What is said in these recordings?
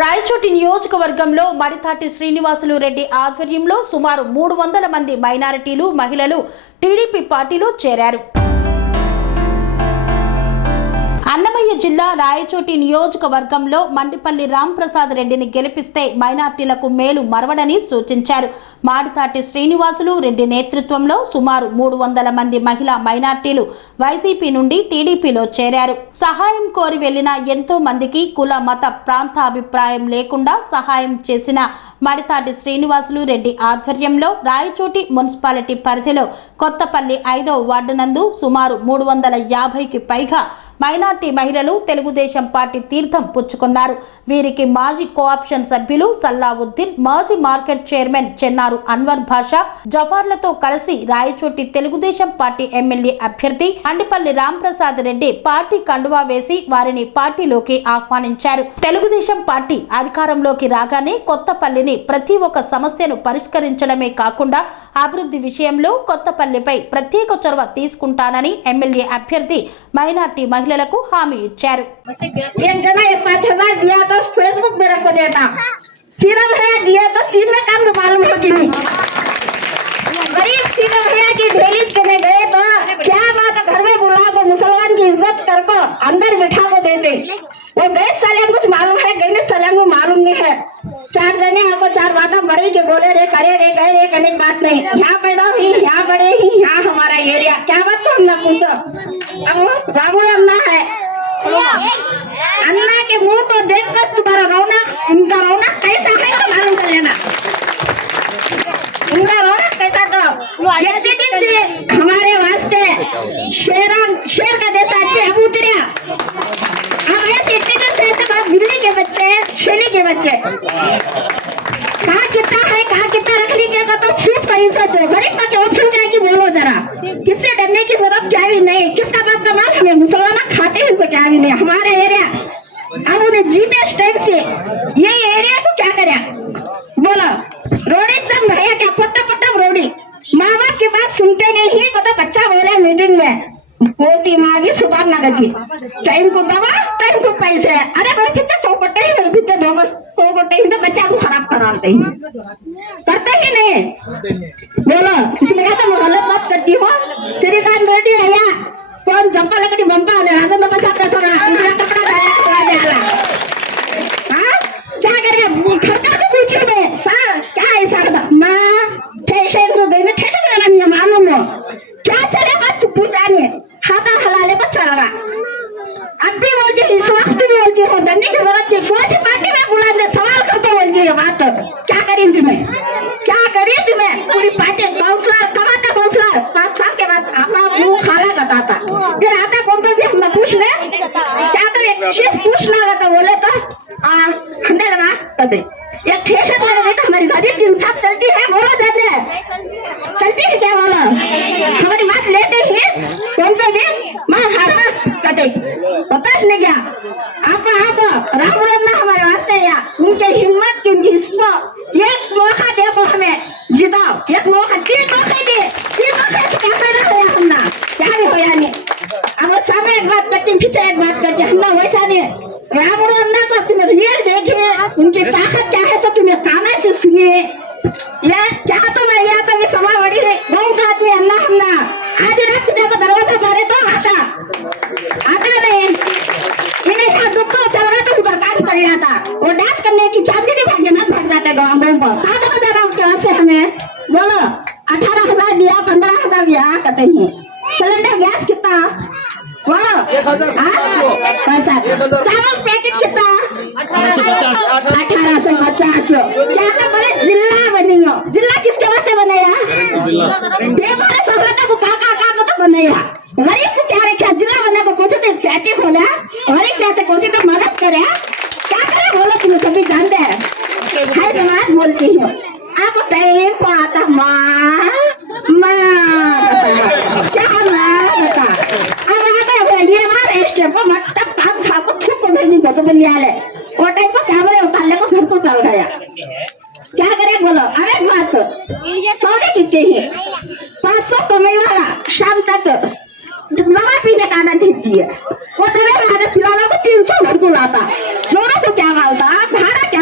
రాయచోటి నియోజకవర్గంలో మడితాటి శ్రీనివాసులు రెడ్డి ఆధ్వర్యంలో సుమారు 300 మంది మైనారిటీలు మహిళలు టీడీపీ పార్టీలో చేరారు. అన్నమయ్య జిల్లా రాయచోటి నియోజకవర్గంలో మండిపల్లి రాంప్రసాద్ రెడ్డిని గెలిపిస్తే మైనార్టీలకు మేలు మరవడని సూచించారు. మాడితాటి శ్రీనివాసులు రెడ్డి నేతృత్వంలో సుమారు 300 మంది మహిళా మైనార్టీలు వైసీపీ నుండి టీడీపీలో చేరారు. సహాయం కోరి వెళ్లిన ఎంతో మందికి కుల మత ప్రాంత అభిప్రాయం లేకుండా సహాయం చేసిన మడితాటి శ్రీనివాసులు రెడ్డి ఆధ్వర్యంలో రాయచోటి మున్సిపాలిటీ పరిధిలో కొత్తపల్లి 5వ వార్డు నందు సుమారు 350కి పైగా మైనార్టీ మహిళలు తెలుగుదేశం పార్టీ తీర్థం పుచ్చుకున్నారు. వీరికి మాజీ కోఆప్షన్ సభ్యులు సల్లావుద్దీన్, మాజీ మార్కెట్ చైర్మన్ చెన్నారు అన్వర్ భాషా, జఫార్లతో కలిసి రాయచోటి తెలుగుదేశం పార్టీ ఎమ్మెల్యే అభ్యర్థి అండిపల్లి రాంప్రసాద్ రెడ్డి పార్టీ కండువా వేసి వారిని పార్టీలోకి ఆహ్వానించారు. తెలుగుదేశం పార్టీ అధికారంలోకి రాగానే కొత్తపల్లిని ప్రతి ఒక్క సమస్యను పరిష్కరించడమే కాకుండా అభివృద్ధి విషయంలో కొత్తపల్లిపై ప్రత్యేక చొరవ తీసుకుంటానని ఎమ్మెల్యే అభ్యర్థి మైనార్టీ మహిళలకు హామీ ఇచ్చారు. फेसबुक में रखो देता सिर्फ है दिया तो 3 में काम तो मालूम होगी नहीं गरीब सिर्फ है कि डेली करने गए तो क्या बात घर में बुला को मुसलमान की इज्जत कर को अंदर बिठा को देते वो गए साले कुछ मालूम है गए साले को मालूम नहीं है 4 जने आपको 4 बातें बड़ी के बोले रे करे रे गए रे करने बात नहीं यहाँ पैदा हुई यहाँ बड़े ही यहाँ हमारा एरिया क्या बात तो हमने पूछो अब रामू अन्ना है अन्ना के मुंह को देखकर तुम्हारा रौनक उनका रौनक कैसा है तो मालूम कर लेना उनका रौनक कैसा तो यदि दिन से हमारे वास्ते शेर का देश अच्छे अब उतरिया अब ऐसे इतने दिन से बिल्ली के बच्चे छेली के बच्चे कहाँ कितना है कहाँ कितना रख लीजिएगा तो छूट कहीं सोचो गरीब का क्या ऑप्शन क्या कि बोलो जरा किससे डरने की जरूरत क्या भी नहीं किसका बाप का माल हमें मुसलमान खाते हैं सो क्या भी नहीं हमारा एरिया अब उन्हें जीते स्टेट से ये एरिया को क्या करे बोलो रोडी सब भैया क्या पट्टा पट्टा रोडी माँ बाप की बात सुनते नहीं को तो बच्चा बोले मीटिंग में कोसी माँ भी सुधार ना करती टाइम को दवा टाइम को पैसे अरे मेरे पीछे 100 पट्टे ही मेरे पीछे 100 पट्टे ही तो बच्चा को खराब कराते ही करते ही नहीं बोलो इसमें क्या तुम गलत बात करती हो श्रीकांत रेड्डी आया कौन जंपा लकड़ी बंपा ने राजन तो बचाता थोड़ा दूसरा कपड़ा डाला थोड़ा डाला हाँ क्या करे खर्चा तो पूछे में सर क्या ऐसा था माँ ठेशन को गई ना ठेशन देना नहीं मालूम हो क्या चले बात तू पूछा नहीं हाथा हलाले पर चल रहा अब भी बोलती इस वक्त भी बोलती हो डरने की जरूरत नहीं कौन सी पार्टी में बुला दे सवाल करते बोलती है बात क्या करी तुम्हें पूरी पार्टी काउंसलर कमाता काउंसलर 5 साल के बाद अपना मुंह खाला बताता फिर आता कौन तो भी हम पूछ ले क्या तो एक चीज पूछना रहता बोले तो हमने लगा कर दे एक ठेशन वाले देखा हमारी गरीब की इंसाफ चलती है बोलो जाते चलती है क्या बोलो हमारी बात लेते ही कौन तो भी माँ हाथ कटे बताश नहीं गया आप राम रन्ना हमारे वास्ते या उनके हिम्मत की उनकी इसको एक मौका देखो हमें जिताओ एक मौका 3 मौके दे 3 मौके से कैसा ना होया हमना क्या भी होया नहीं अब सामने एक बात करते पीछे एक बात करते हमना वैसा नहीं राम रन्ना को तुम रियल देखिए उनकी ताकत क्या है सब तुम्हें काना से सुनिए या क्या तो मैं या तो समा बड़ी है गाँव का आदमी अन्ना हमना आधी रात की जगह दरवाजा मारे तो आता नहीं इन्हें यहाँ दुख चल रहा तो उधर काम चल जाता वो डांस करने की चांदी नहीं भाग जाना भाग जाते गाँव पर कहाँ तक जाना उसके वास्ते हमें बोलो 18,000 दिया 15,000 दिया कहते हैं सिलेंडर गैस कितना बोलो 1,000 चावल पैकेट कितना 1850 क्या था बोले जिला बनेगा जिला किसके वास्ते बनाया देवरे सोहरता को काका को तो बनाया गरीब को क्या रखा जिला बना को कोसे तो फैटी खोला गरीब कैसे कोसे तो मदद करे क्या करे बोलो तुम सभी जानते हैं हर समाज बोलती हो आप टाइम को आता माँ क्या माँ बता अब आता है ये माँ रेस्टोरेंट पर मतलब काम खा को थूक को भेज दी तो लिया ले वो टाइम पर कैमरे उतार ले को घर को चल गया क्या करे बोलो अरे बात सोने कितने ही 500 कमाई वाला शाम तक दवा पीने का आनंद देती है वो दवा पिलाने को 300 घर को लाता जोड़ों को क्या मालता भाड़ा क्या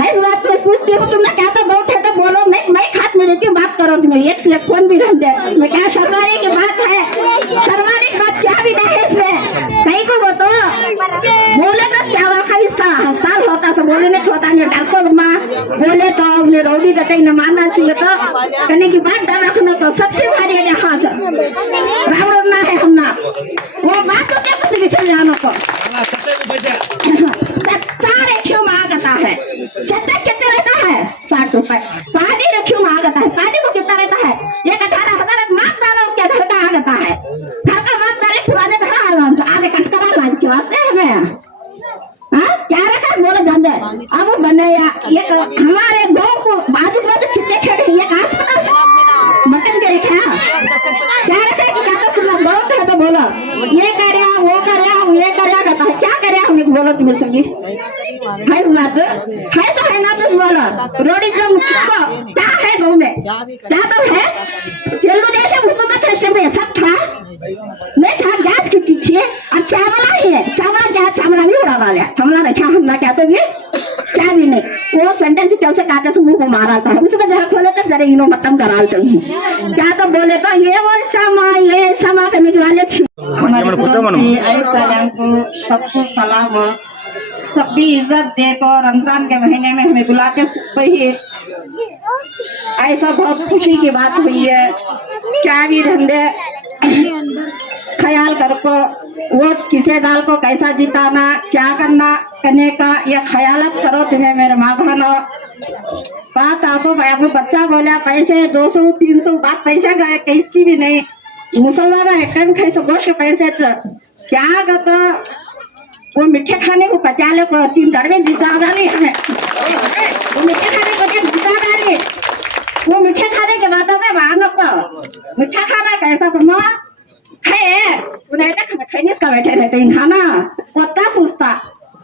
है इस बात को पूछती हूँ तुमने क्या तो बहुत है तो बोलो नहीं मैं खात में रहती हूँ बात करो तुम्हें एक से एक फोन भी रह दे इसमें क्या शर्माने की बात है शर्माने की बात क्या भी नहीं है इसमें कहीं को वो तो बोले तो क्या हुआ खाली साल होता सब बोले नहीं होता नहीं डर को माँ बोले तो अपने रोडी तो कहीं न मानना चाहिए तो करने की बात डर रखना तो सबसे भारी है यहाँ से रावण ना है हम ना वो बात तो क्या कुछ बिछड़ जानो को सारे क्यों मांगता है छत्ता कितने रहता है 60 रुपए पानी क्यों मांगता है पानी को कितना रहता है 18,000 माफ डालो उसके घर का आगता है घर का माफ डाले पुराने घर आधे कटकरा लाज के वास्ते हमें हाँ क्या रखा बोलो जान दे अब बने ये हमारे गाँव को बाजू बाजू कितने खेड़े ये अस्पताल मटन के रखे क्या रखा कि क्या तो तुम गाँव है तो बोलो ये कर रहा वो कर रहा ये कर रहा कहता है क्या कर रहा हूँ बोलो तुम्हें सभी है इस बात है सो है ना तो बोलो रोडी जो मुझको क्या है गाँव में क्या तो है तेलुगु देशम हुकूमत है सब था नहीं था गैस की थी अब चावला ही है चावला क्या चावला भी उड़ा डाला चावला रखा हमला क्या तो ये क्या भी नहीं वो सेंटेंस कैसे काटे से मुंह को मारा था उसमें जरा खोले तो जरा इनो मटन करालते हूँ क्या तो बोले तो ये वो समा करने वाले सबको सलाम सबकी इज्जत देखो रमजान के महीने में हमें बुलाते ही ऐसा बहुत खुशी की बात हुई है क्या भी धंधे ख्याल कर को वोट किसे डाल को कैसा जिताना क्या करना करने का ये ख्यालत करो तुम्हें मेरे माँ बहनों बात आपको बच्चा बोला पैसे 200-300 बात पैसा गए किसकी भी नहीं मुसलमान एक टाइम खाई सो गोश्त पैसे क्या कहता वो मीठे खाने को पचाले को 3 दड़वे जिता डाली हमें वो मीठे खाने को जिता डाली वो मीठे खाने के बाद में बाहर को मीठा खाना कैसा तुम खाए उन्हें खैनिस का बैठे रहते खाना पता पूछता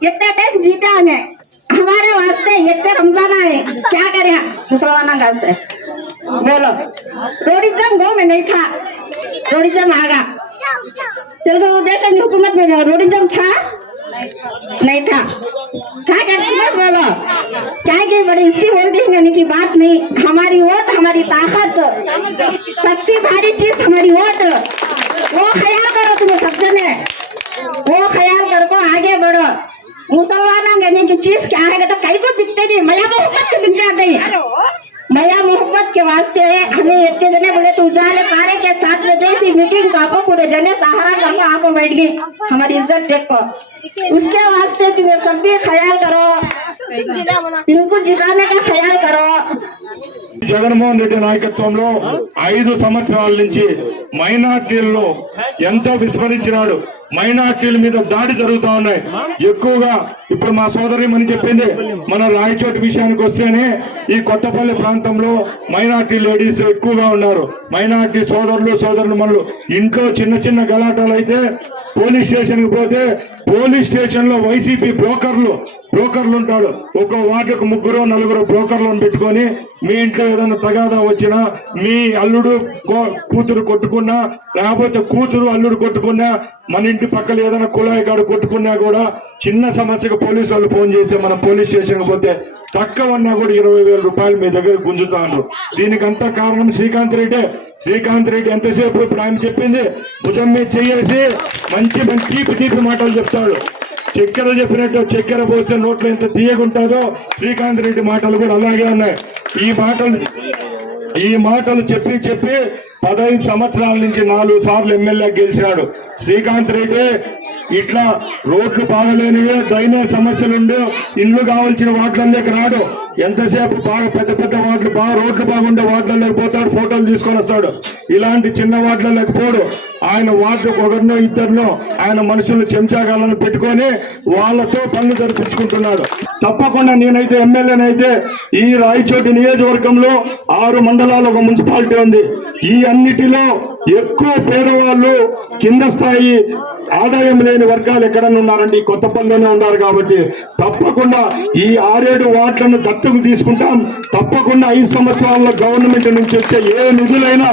इतने टाइम जीता हमें हमारे वास्ते इतने रमजान आए क्या करे मुसलमाना घर से बोलो रोडिज्म गाँव में नहीं था रोडिज्म आगा तेलुगु देशम की हुकूमत में रोडिज्म था नहीं था क्या बोलो क्या की बड़ी इसी होल्डिंग करने की बात नहीं हमारी वोट हमारी ताकत सबसे भारी चीज हमारी वोट वो ख्याल करो तुम्हें सब जने वो ख्याल करो आगे बढ़ो मुसलमान करने की चीज क्या है तो कहीं को बिकते नहीं मया मोहब्बत के बिक जाते हैं मया मोहब्बत के वास्ते हमें इतने जने बोले तो उजाले पारे के 7 बजे से मीटिंग को पूरे जने सहारा करो आपको बैठ गई हमारी इज्जत देखो उसके वास्ते तुम्हें सब भी ख्याल करो इनको जिताने का ख्याल करो జగన్మోహన్ రెడ్డి నాయకత్వంలో 5 సంవత్సరాల నుంచి మైనార్టీల్లో ఎంతో విస్మరించినాడు మైనార్టీల మీద దాడి జరుగుతూ ఉన్నాయి ఎక్కువగా ఇప్పుడు మా సోదరి అని చెప్పింది మన రాయచోటి విషయానికి వస్తేనే ఈ కొత్తపల్లి ప్రాంతంలో మైనార్టీ లేడీస్ ఎక్కువగా ఉన్నారు మైనార్టీ సోదరులు సోదరుమణులు ఇంట్లో చిన్న చిన్న గలాటాలు అయితే పోలీస్ స్టేషన్ కి పోతే పోలీస్ స్టేషన్ లో వైసీపీ బ్రోకర్లు ఉంటాడు ఒక వార్డుకు 3-4 బ్రోకర్లను పెట్టుకొని మీ ఇంట్లో ఏదైనా తగాదా వచ్చినా మీ అల్లుడు కూతురు కొట్టుకున్నా లేకపోతే కూతురు అల్లుడు కొట్టుకున్నా మన ఇంటి పక్కన ఏదైనా కుళాయి కాడ కొట్టుకున్నా కూడా చిన్న సమస్యకు పోలీసు వాళ్ళు ఫోన్ చేస్తే మనం పోలీస్ స్టేషన్ కి పోతే తక్కువన్నా కూడా 20,000 రూపాయలు మీ దగ్గర గుంజుతాండ్రు దీనికంతా కారణం శ్రీకాంత్ రెడ్డి ఎంతసేపు ఇప్పుడు ఆయన చెప్పింది భుజం మీద చెయ్యేసి మంచి తీపి మాటలు చెప్తాడు చక్కెర చెప్పినట్టు చక్కెర పోస్తే నోట్లో ఎంత తీయగుంటుందో శ్రీకాంత్ రెడ్డి మాటలు కూడా అలాగే ఉన్నాయి ఈ మాటలు చెప్పి 15 సంవత్సరాల నుంచి 4 సార్లు ఎమ్మెల్యే గెలిచాడు శ్రీకాంత్ రెడ్డి ఇట్లా రోడ్లు బాగలేనివే డ్రైనేజ్ సమస్యలుండు ఇండ్లు కావాల్సిన వార్డులలోకి రాడు ఎంతసేపు బాగా పెద్ద వార్డులు రోడ్లు బాగుండే వార్డులలోకి పోతాడు ఫోటోలు తీసుకొని వస్తాడు ఇలాంటి చిన్న వార్డులలోకి పోడు ఆయన వార్డుకు 1-2 ఆయన మనుషులు చెంచాగాలను పెట్టుకొని వాళ్ళతో పనులు జరిపించుకుంటున్నాడు తప్పకుండా నేనైతే ఎమ్మెల్యేనైతే ఈ రాయచోటి నియోజకవర్గంలో 6 మండలాలు ఒక మున్సిపాలిటీ ఉంది ఈ అన్నిటిలో ఎక్కువ పేదవాళ్ళు కింద స్థాయి ఆదాయం లేని వర్గాలు ఎక్కడన్నా ఉన్నారండి ఈ కొత్తపల్లిలోనే ఉన్నారు కాబట్టి తప్పకుండా ఈ 6-7 వార్డులను దత్తకు తీసుకుంటాం తప్పకుండా 5 సంవత్సరాల గవర్నమెంట్ నుంచి వచ్చే ఏ నిధులైనా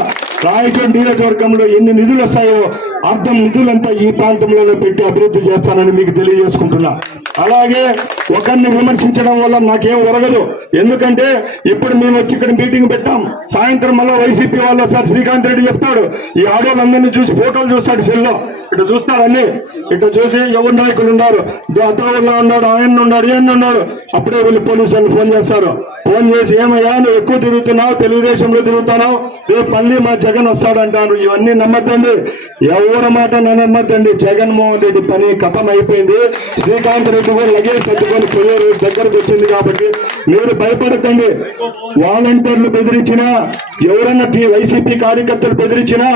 రాయచోటి నియోజకవర్గంలో ఎన్ని నిధులు వస్తాయో నిధులంతా ఈ ప్రాంతంలోనే పెట్టి అభివృద్ధి చేస్తానని మీకు తెలియజేసుకుంటున్నా అలాగే ఒకరిని విమర్శించడం వల్ల నాకేం ఒరగదు. ఎందుకంటే ఇప్పుడు మేము వచ్చి ఇక్కడ మీటింగ్ పెట్టాం, సాయంత్రం మళ్ళీ వైసీపీ వాళ్ళు సార్ శ్రీకాంత్ రెడ్డి చెప్తాడు, ఈ ఆడవాళ్ళందరినీ చూసి ఫోటోలు చూస్తాడు సెల్లో, ఇట్లా చూస్తాడన్ని, ఇట్లా చూసి ఎవరు నాయకులు ఉన్నారు, అతవుల్లో ఉన్నాడు, ఆయన ఉన్నాడు, ఈయన ఉన్నాడు. అప్పుడే వీళ్ళు పోలీసు వాళ్ళు ఫోన్ చేస్తారు. ఫోన్ చేసి ఏమయ్యా నువ్వు ఎక్కువ తిరుగుతున్నావు, తెలుగుదేశంలో తిరుగుతున్నావు, రేపు మళ్ళీ మా జగన్ వస్తాడంటారు. ఇవన్నీ నమ్మద్దండి, ఎవరి మాట నమ్మద్దండి. జగన్మోహన్ రెడ్డి పని కథం అయిపోయింది. శ్రీకాంత్ రెడ్డి కూడా లగేజ్ సర్దుకొని పోయే రోజు దగ్గరకు వచ్చింది కాబట్టి మీరు భయపడద్దండి. వాలంటీర్లు బెదిరించినా, ఎవరన్నా వైసీపీ కార్యకర్తలు బెదిరించినా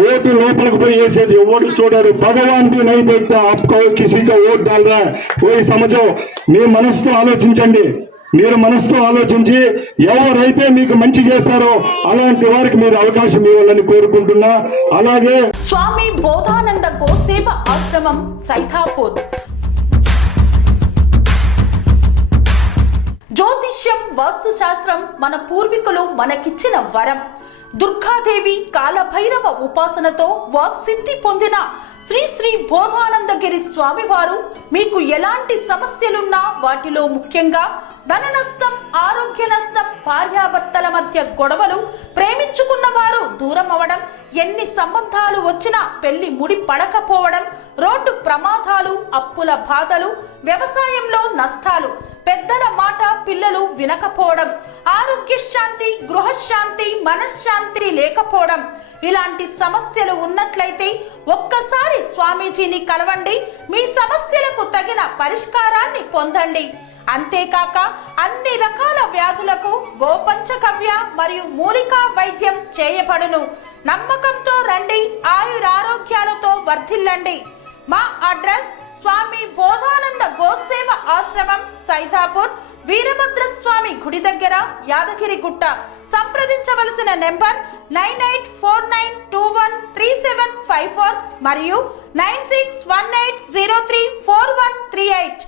ఓటు లోపలికి పోయి వేసేది ఎవరు చూడరు. భగవాన్ కి నై దేఖ్తా ఆప్కో కిసీ కా ఓట్ డాల్ రా కోయి సమझो. మీ మనసుతో ఆలోచించండి, మీరు మనసుతో ఆలోచించి ఎవరైతే మీకు మంచి చేస్తారో అలాంటి వారికి మీరు అవకాశం ఇవ్వాలని కోరుకుంటున్నా. అలాగే స్వామి బోధానంద గోసేవ ఆశ్రమం సైథాపూర్. జ్యోతిష్యం, వాస్తు శాస్త్రం మన పూర్వీకులు మనకిచ్చిన వరం. దుర్గాదేవి, కాలభైరవ ఉపాసనతో వాక్సిద్ధి పొందిన శ్రీ శ్రీ బోధానందగిరి స్వామివారు మీకు ఎలాంటి సమస్యలున్నా, వాటిలో ముఖ్యంగా ధన నష్టం, ఆరోగ్య నష్టం, భార్యాభర్తల మధ్య గొడవలు, ప్రేమించుకున్న వారు దూరం అవడం, ఎన్ని సంబంధాలు వచ్చినా పెళ్లి ముడి పడకపోవడం, రోడ్డు ప్రమాదాలు, అప్పుల బాధలు, వ్యవసాయంలో నష్టాలు, పెద్దల మాట పిల్లలు వినకపోవడం, ఆరోగ్య శాంతి, గృహశాంతి, మనశ్శాంతి లేకపోవడం, ఇలాంటి సమస్యలు ఉన్నట్లయితే ఒక్కసారి స్వామీజీని కలవండి. మీ సమస్యలకు తగిన పరిష్కారాన్ని పొందండి. అంతేకాక అన్ని రకాల వ్యాధులకు గోపంచగవ్య మరియు మూలికా వైద్యం చేయబడును. నమ్మకంతో రండి, ఆయురారోగ్యాలతో వర్ధిల్లండి. మా అడ్రస్ స్వామి బోధానంద గోసేవ ఆశ్రమం, సైథాపూర్, వీరభద్రస్వామి గుడి దగ్గర, యాదగిరిగుట్ట. సంప్రదించవలసిన నెంబర్ 9849213754 మరియు 9618034138.